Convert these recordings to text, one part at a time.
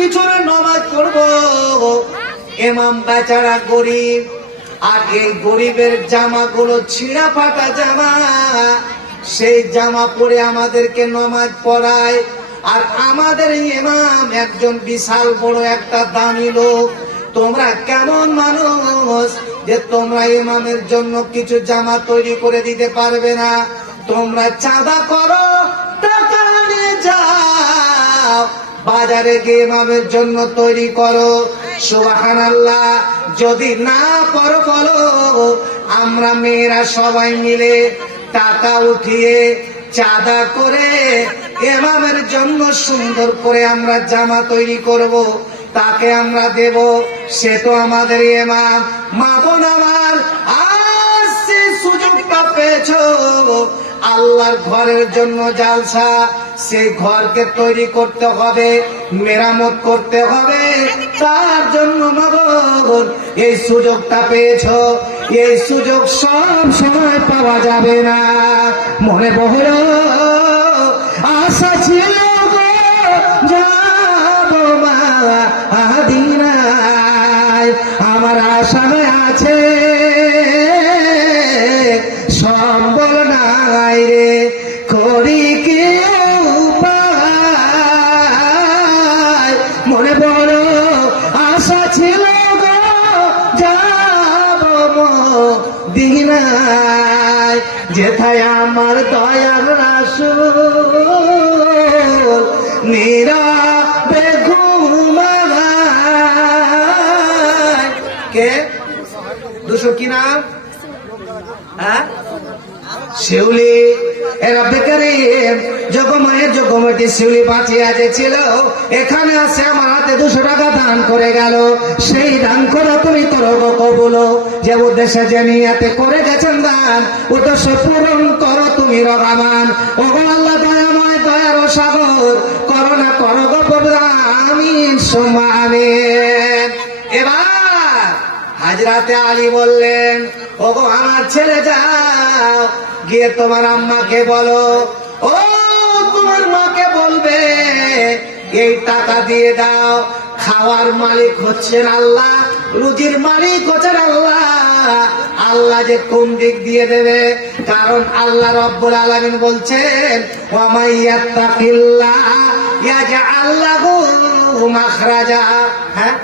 পিছনে নামাজ পড়বো। ইমাম বেচারা গরিব, আর এই গরিবের জামাগুলো ছিঁড়া ফাটা জামা, সেই জামা পরে আমাদেরকে নামাজ পড়ায়। আর আমাদের ইমাম একজন বিশাল বড় একটা দামি লোক। তোমরা কেমন মানুষ যে তোমরা ইমামের জন্য কিছু জামা তৈরি করে দিতে পারবে না? তোমরা চাঁদা করো, টাকা নিয়ে যাও, বাজারে গিয়ে ইমামের জন্য তৈরি করো। সুবহানাল্লাহ। যদি না পারো বলো, আমরা মেয়েরা সবাই মিলে টাকা উঠিয়ে চাঁদা করে ইমামের জন্য সুন্দর করে আমরা জামা তৈরি করব, তাকে আমরা দেব। সে তো আমাদের ইমাম। মা বোন আমার, আজ সে সুযোগটা পেয়েছো, আল্লাহর ঘরের জন্য জালসা, সেই ঘরকে তৈরি করতে হবে, মেরামত করতে হবে। তার জন্য মা বোন এই সুযোগটা পেয়েছো। এই সুযোগ সব সময় পাওয়া যাবে না। মনে বড় আশা ছিল গো, যাবো মদিনায়, আমার আশা আছে সম্বল নাই রে, করি কি উপায়। মনে বড় আশা ছিল গো, যাবো মদিনায়, যেথায় আমার দয়ার রাসূল নীরবে ঘুমায়। কে 200 কি নাম? হ্যাঁ, শিউলি। রব্বে কারীম, জগমায়ের জগমতি শিউলি বাঁচিয়ে যে ছিল, এখানে আসে আমার হাতে 200 টাকা দান করে গেল। সেই দান করো তুমি করো কবুল। যে উদ্দেশ্যে যে নিয়াতে করে গেছেন দান, উদ্দেশ্য পূরণ করো তুমি রহমান। ও আল্লাহ দয়াময়, দয়ার সাগর, করো না করো গো প্রভু, আমিন সুম্মা আমিন। এবার হাজরাতে আলী বললেন, ওগো আমার ছেলে, যাও গিয়ে তোমার আম্মাকে বলো, ও তোমার মাকে বলবে এই টাকা দিয়ে দাও। খাওয়ার মালিক হচ্ছেন আল্লাহ, রুজির মালিক হচ্ছেন আল্লাহ। আল্লাহ যে কোন দিক দিয়ে দেবে, কারণ আল্লাহ রব্বুল আলামিন বলছেন, ওয়া মাইয়াত্তাকিল্লাহ ইয়াজআল লাহু মাখরাজা। হ্যাঁ,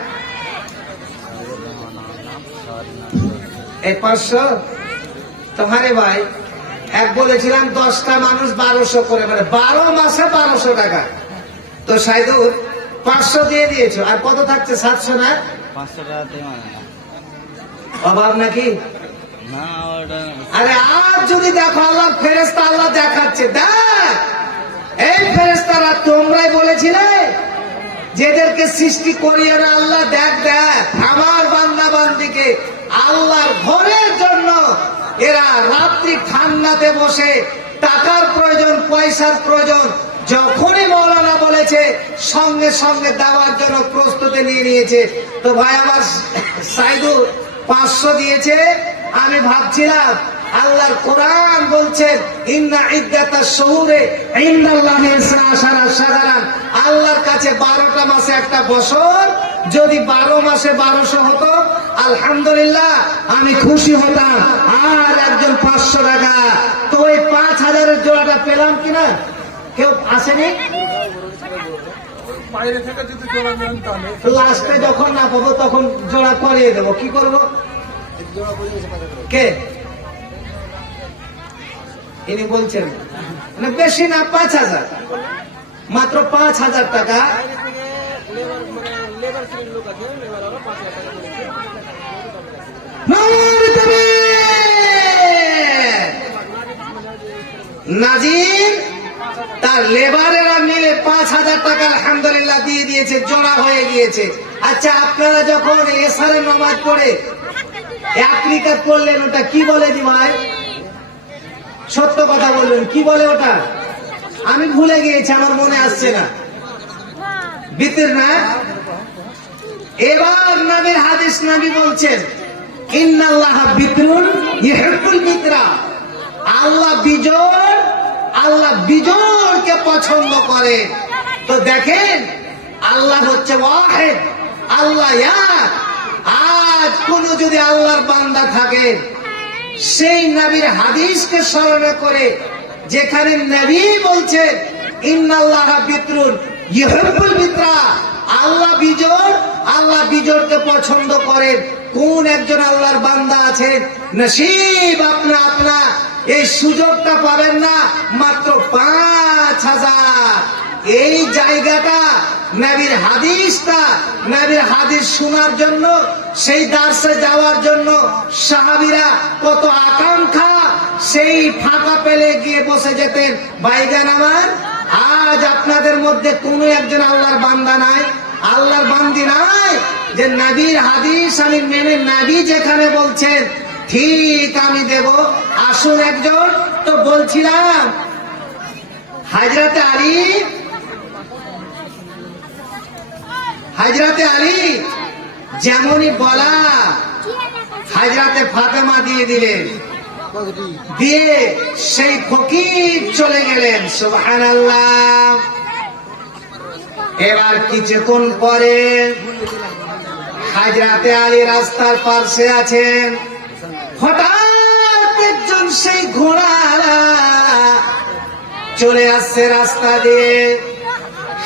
এই 500 তোমারে ভাই এক বলেছিলাম 10টা মানুষ 1200 করে, মানে 12 মাসে 1200 টাকা। তো সাইদুর 500 দিয়ে দিয়েছো, আর কত থাকছে? 700 না? 500 টাকা অভাব নাকি? না, আরে আজ যদি দেখো আল্লাহ ফেরেশতা, আল্লাহ দেখাচ্ছে, দেখ এই ফেরেশতারা তোমরাই বলেছিলে যেদেরকে সৃষ্টি করিয়ে না আল্লাহ, দেখ দেখ আমার বান্দা বান্দিকে আল্লাহর ঘরের জন্য এরা রাত্রি ঠান্ডাতে বসে, টাকার প্রয়োজন, পয়সার প্রয়োজন, যখনই মৌলানা বলেছে সঙ্গে সঙ্গে দেওয়ার জন্য প্রস্তুতি নিয়ে নিয়েছে। তো ভাই আমার সাইদুর 500 দিয়েছে। আমি ভাবছিলাম আল্লাহর কোরআন বলছেন, ইন্না ইদ্দাতাশ শুহুরে ইনদাল্লাহি 12 শাহরান, আল্লাহর কাছে 12টা মাসে একটা বছর। যদি 12 মাসে 1200 হতো আলহামদুলিল্লাহ আমি খুশি হতাম। আর একজন 500 টাকা, তো ওই 5000-এর জোড়াটা পেলাম কিনা? কেউ আসেনি? লাস্টে যখন না পাবো তখন জোড়া করিয়ে দেবো। কি করবো? কে ইনি বলছেন? মানে বেশি না, 5000, মাত্র 5000 টাকা। নাজির তার লেবারেরা মিলে 5000 টাকা আলহামদুলিল্লাহ দিয়ে দিয়েছে, জোড়া হয়ে গিয়েছে। আচ্ছা, আপনারা যখন এশারের নামাজ পড়ে 1 রাকাত পড়লেন, ওটা কি বলে দি ভাই? সত্য কথা বলবেন, কি বলে ওটা? আমি ভুলে গিয়েছি, আমার মনে আসছে না। বিতর না? এবার নবীর হাদিস, নবী বলছেন, ইন্নাল্লাহা বিতরুন ইউহিব্বুল বিতরা, আল্লাহ বিজোড়, আল্লাহ বিজোড়কে পছন্দ করে। তো দেখেন আল্লাহ হচ্ছে ওয়াহিদ, আল্লাহ এক। আজ কোন যদি আল্লাহর বান্দা থাকে, সেই নবীর হাদিসকে স্মরণ করে, যেখানে নবী বলছেন ইন্নাল্লাহ বিত্রুন ইউহিব্বুল বিত্রা, আল্লাহ বিজোড়, আল্লাহ বিজোড়কে পছন্দ করেন। কোন একজন আল্লাহর বান্দা আছেন নসিব আপনা আপনা এই সুযোগটা পাবেন না? মাত্র 5,000। এই জায়গাটা নবীর হাদিসটা, নবীর হাদিস শোনার জন্য, সেই দার্সে যাওয়ার জন্য সাহাবীরা কত আকাঙ্ক্ষা, সেই ফাঁকা পেলে গিয়ে বসে যেতেন। ভাইজান আমার, আজ আপনাদের মধ্যে কোন একজন আল্লাহর বান্দা নাই, আল্লাহর বান্দি নাই, যে নবীর হাদিস আমি মেনে, নবী যেখানে বলছেন ঠিক আমি দেব। আসুন একজন, তো বলছিলাম হযরতে আলী, হযরতে আলী যেমনই বলা হযরতে ফাতেমা দিয়ে দিলেন, দিয়ে সেই ফকির চলে গেলেন। সুবহানাল্লাহ। এবার কিছুক্ষণ পরে হযরতে আলী রাস্তার পাশে আছেন, হঠাৎ একজন সেই ঘোড়া চলে আসছে রাস্তা দিয়ে।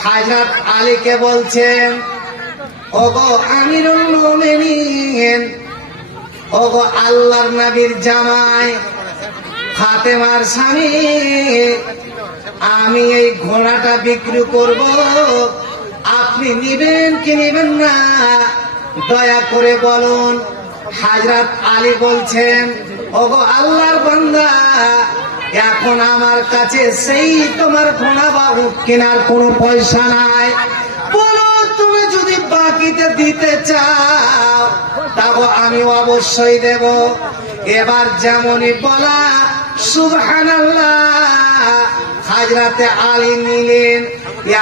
হযরত আলীকে বলছেন, ওগো আমিরুল মুমিনিন, ওগো আল্লাহর নবীর জামাই, ফাতেমার স্বামী, আমি এই ঘোড়াটা বিক্রি করব, আপনি নিবেন কি নিবেন না? দয়া করে বলুন। হযরত আলী বলছেন, ওগো আল্লাহর বান্দা, এখন আমার কাছে সেই তোমার ঘোড়া বা উট কেনার কোনো পয়সা নাই, বলো তুমি যদি বাকিতে দিতে চাও তাও আমি অবশ্যই দেব। এবার যেমনই বলা সুবহানাল্লাহ, হযরতে আলী নিলেন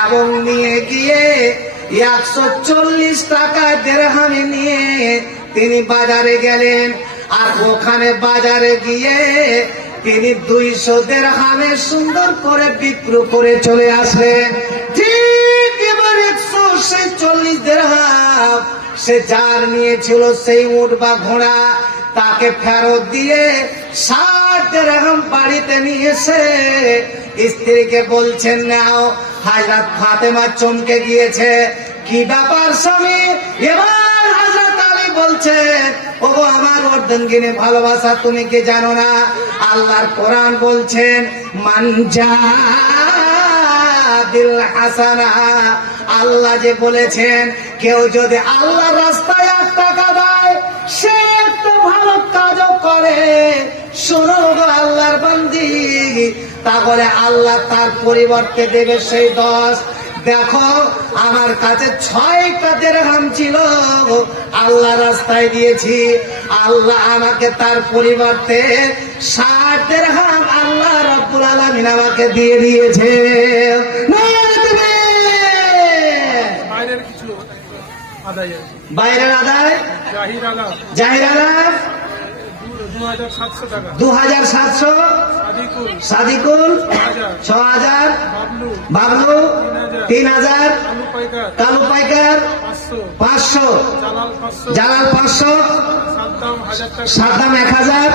এবং নিয়ে গিয়ে 140 টাকা দিরহামে নিয়ে তিনি বাজারে গেলেন। আর ওখানে বাজারে গিয়ে তিনি 200 দিরহামে সুন্দর করে বিক্রি করে চলে আসলেন। ঠিক এবার 140 দিরহাম সে যার নিয়েছিল সেই উট বা ঘোড়া, তাকে ফেরত দিয়ে 60 দিরহাম বাড়িতে নিয়ে এসে স্ত্রীকে বলছেন নাও। হযরত ফাতেমা চমকে গিয়েছে, কি ব্যাপার স্বামী? এবার হযরত আলী বলছেন, ওগো আমার অর্ধঙ্গিনী ভালোবাসা, তুমি কি জানো না আল্লাহর কোরআন বলছেন মান জাবিল হাসানা, আল্লাহ যে বলেছেন কেউ যদি আল্লাহর রাস্তায় 1 টাকা দেয়, সে একটা ভালো কাজও করে, শোনো গো আল্লাহর বান্দি, তাহলে আল্লাহ তার পরিবর্তে দেবে সেই 10। দেখো আমার কাছে 6টা দিরহাম ছিল, আল্লাহ রাস্তায় দিয়েছি, আল্লাহ আমাকে তার পরিবর্তে 60 দিরহাম আল্লাহ রাব্বুল আলামিন আমাকে দিয়ে দিয়েছে। বাইরের আদায় জাহির আলাপ 2700, সাদিকুল 6000, বাবলু 3000, কালু পাইকার 500, জালাল 500, সাদ্দাম 1000,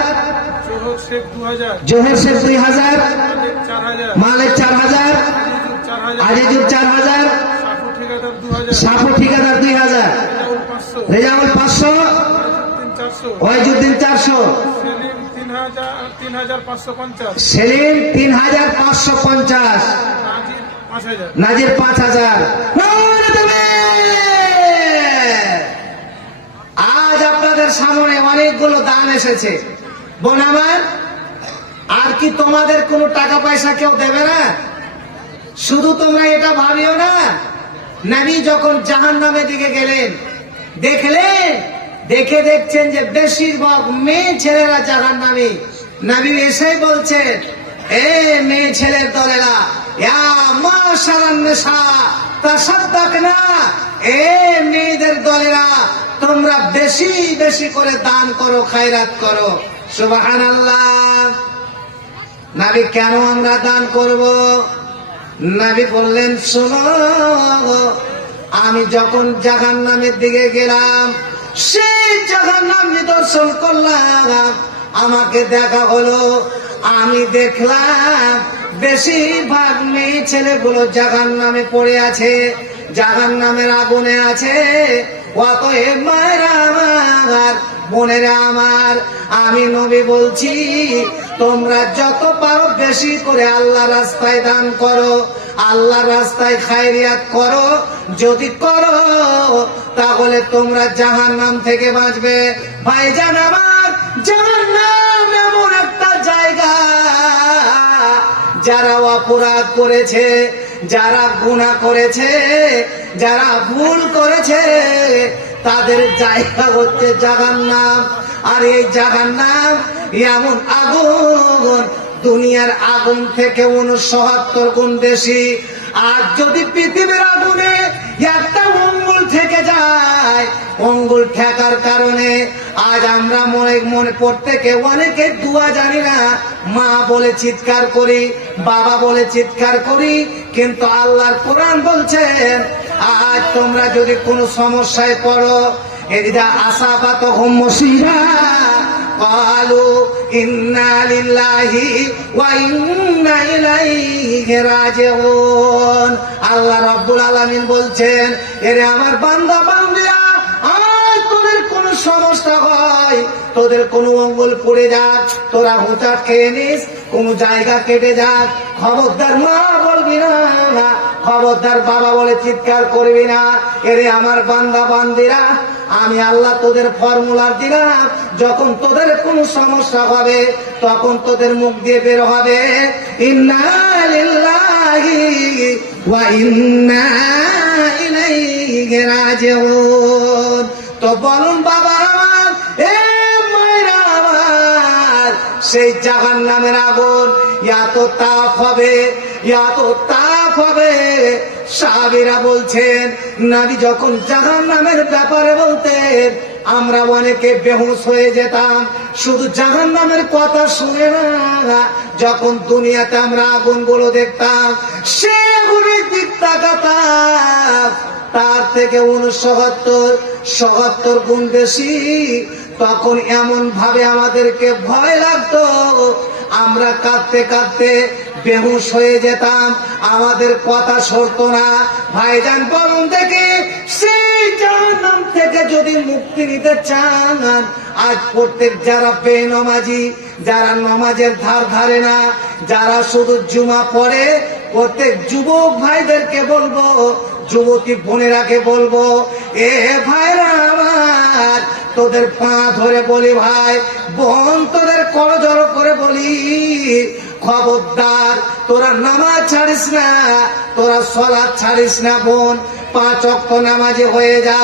জোহের শেখ 2000, মালিক 4000, আজিজুর 4000, সাফু ঠিকাদার 2000, রেজাউল 500, ওয়াইজুদ্দিন 400, সেলিম 3550, নাজির 5000। আজ আপনাদের সামনে অনেকগুলো দান এসেছে। বোন আমার, আর কি তোমাদের কোনো টাকা পয়সা কেউ দেবে না? শুধু তোমরা এটা ভাবিও না, নবী যখন জাহান্নামের দিকে গেলেন, দেখছেন যে বেশিরভাগ মেয়ে ছেলেরা জাহান্নামী। নবী এসেই বলছেন, এ মেয়ে ছেলের দলেরা, ইয়া মাশারান নিসা তাসাদ্দাকনা, এ মেয়েদের দলেরা তোমরা বেশি বেশি করে দান করো, খায়রাত করো। সুবহানাল্লাহ। নবী কেন আমরা দান করব? নবী বললেন, শোনো আমি যখন জাহান্নামের দিকে গেলাম, সেই জাহান্নাম নিদর্শন করলাম, আমাকে দেখা হলো। আমি দেখলাম বেশিরভাগ মেয়ে ছেলেগুলো জাহান্নামে পড়ে আছে, জাহান্নামের আগুনে আছে। অতএব মায়েরা আমার, বোনেরা আমার, আমি নবী বলছি, তোমরা যত পারো বেশি করে আল্লাহ রাস্তায় দান করো, আল্লাহ রাস্তায় খায়রিয়াত করো। যদি করো তাহলে তোমরা জাহান্নাম থেকে বাঁচবে। ভাইজান আমার, জাহান্নাম এমন একটা জায়গা, যারা অপরাধ করেছে, যারা গুনাহ করেছে, যারা ভুল করেছে, তাদের জায়গা হচ্ছে জাহান্নাম। আর এই জাহান্নাম এমন আগুন, দুনিয়ার আগুন থেকে 69 গুণ বেশি। আর যদি পৃথিবীর আগুনে একটা অঙ্গুল থেকে যায়, অঙ্গুল ঠেকার কারণে আজ আমরা মনে প্রত্যেকে অনেকে দুয়া জানি না, মা বলে চিৎকার করি, বাবা বলে চিৎকার করি, কিন্তু আল্লাহর কোরআন বলছেন, আজ তোমরা যদি কোনো সমস্যায় পড়ো, এদিকে আসাবাতহুম মুসিবা ক্বালু ইন্না লিল্লাহি ওয়া ইন্না ইলাইহি রাজিউন। আল্লাহ রাব্বুল আলামিন বলছেন, এরে আমার বান্দা বান্দিরা, আজ তোদের কোন সমস্যা হয়, তোদের কোন অঙ্গুল পড়ে যাক, তোরা হোঁচট খেয়ে নিস, কোন জায়গা কেটে যাক, খবরদার মা বলবি না, খবরদার বাবা বলে চিৎকার করবি না। এরে আমার বান্দা বান্দিরা, আমি আল্লাহ তোদের ফর্মুলার দিলাম, যখন তোদের কোন সমস্যা হবে, তখন তোদের মুখ দিয়ে বের হবে, ইন্না লিল্লাহি ওয়া ইন্না ইলাইহি রাজিউন। তো বলুন বাবা আমার, এ মায়েরা আমার, সেই জাহান্নামের আগুন এত তাপ হবে, এত তাপ হবে। সাহাবীরা বলছেন, নবী যখন জাহান্নামের ব্যাপারে বলতেন, আমরা অনেকে বেহুশ হয়ে যেতাম, শুধু জাহান্নামের কথা শুনে না, যখন দুনিয়াতে আমরা আগুনগুলো দেখতাম, সে আগুনের দিক তাকাতাম, তার থেকে 69 গুণ বেশি। তখন এমন ভাবে আমাদেরকে ভয় লাগতো, আমরা কাঁদতে কাঁদতে বেহুশ হয়ে যেতাম, আমাদের কথা সরতো না। ভাইজান বলুন দেখি, সেই জাহান্নাম থেকে যদি মুক্তি নিতে চান, আজ প্রত্যেক যারা বেনমাজি, যারা নমাজের ধার ধারে না, যারা শুধু জুমা পড়ে, প্রত্যেক যুবক ভাইদেরকে বলবো, যুবতী বোনেরাকে বলবো, এ ভাইরা আমার, তোদের পা ধরে বলি, ভাই বোন, তোদের করজড়ো করে বলি, খবরদার তোরা নামাজ ছাড়িস না, তোরা সালাত ছাড়িস না বোন, 5 ওয়াক্ত নামাজি হয়ে যা।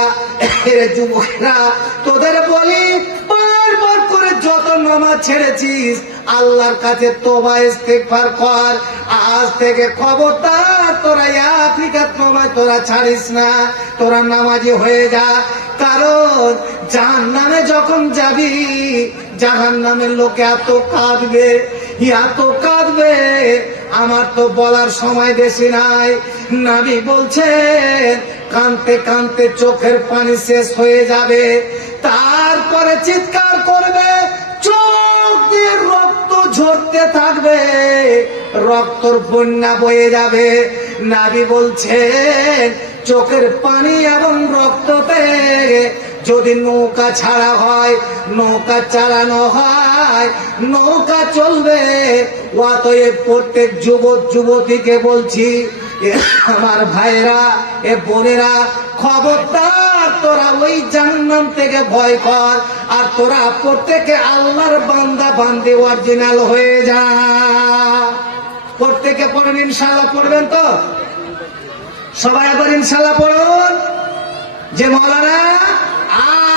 এর যুবকরা তোদের বলি, বারবার করে যত নামাজ ছেড়েছিস, আল্লাহর কাছে তওবা ইস্তেগফার কর। আজ থেকে খবরদার তোরা আফ্রিকার নামাজ তোরা ছাড়িস না, তোরা নামাজি হয়ে যা। কারণ জাহান্নামে যখন যাবি, জাহান্নামের লোকে এত কাঁদবে, এত কাঁদবে, আমার তো বলার সময় বেশি নাই। নবী বলছেন, কাঁদতে কাঁদতে চোখের পানি শেষ হয়ে যাবে, তারপরে চিৎকার করবে, চোখ দিয়ে রক্ত ঝরতে থাকবে, রক্তর বন্যা বয়ে যাবে। নবী বলছেন, চোখের পানি এবং রক্ততে যদি নৌকা ছাড়া হয়, নৌকা চালানো হয়, নৌকা চলবে। অতএব প্রত্যেক যুবক যুবতীকে বলছি, আমার ভাইরা, এ বোনেরা, খবরদার তোরা ওই জাহান্নাম থেকে ভয় কর, আর তোরা প্রত্যেকে আল্লাহর বান্দা বান্দি অরিজিনাল হয়ে যা। প্রত্যেকে পড়েন, ইনশাআল্লাহ পড়বেন তো? সবাই একবার ইনশাআল্লাহ পড়ুন, যে মৌলানা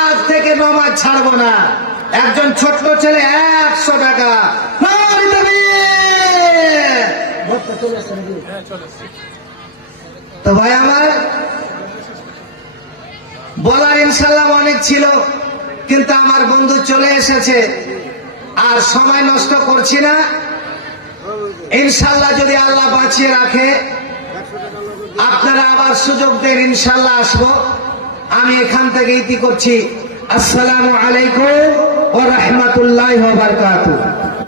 আজ থেকে নামাজ ছাড়বো না। একজন ছোট্ট ছেলে 100 টাকা, তো ভাই আমার বলার ইনশাআল্লাহ অনেক ছিল, কিন্তু আমার বন্ধু চলে এসেছে, আর সময় নষ্ট করছি না। ইনশাআল্লাহ যদি আল্লাহ বাঁচিয়ে রাখে, আপনারা আবার সুযোগ দেন, ইনশাল্লাহ আসবো। আমি এখান থেকে ইতি করছি। আসসালামু আলাইকুম ওয়া রাহমাতুল্লাহি ওয়া বারাকাতুহু।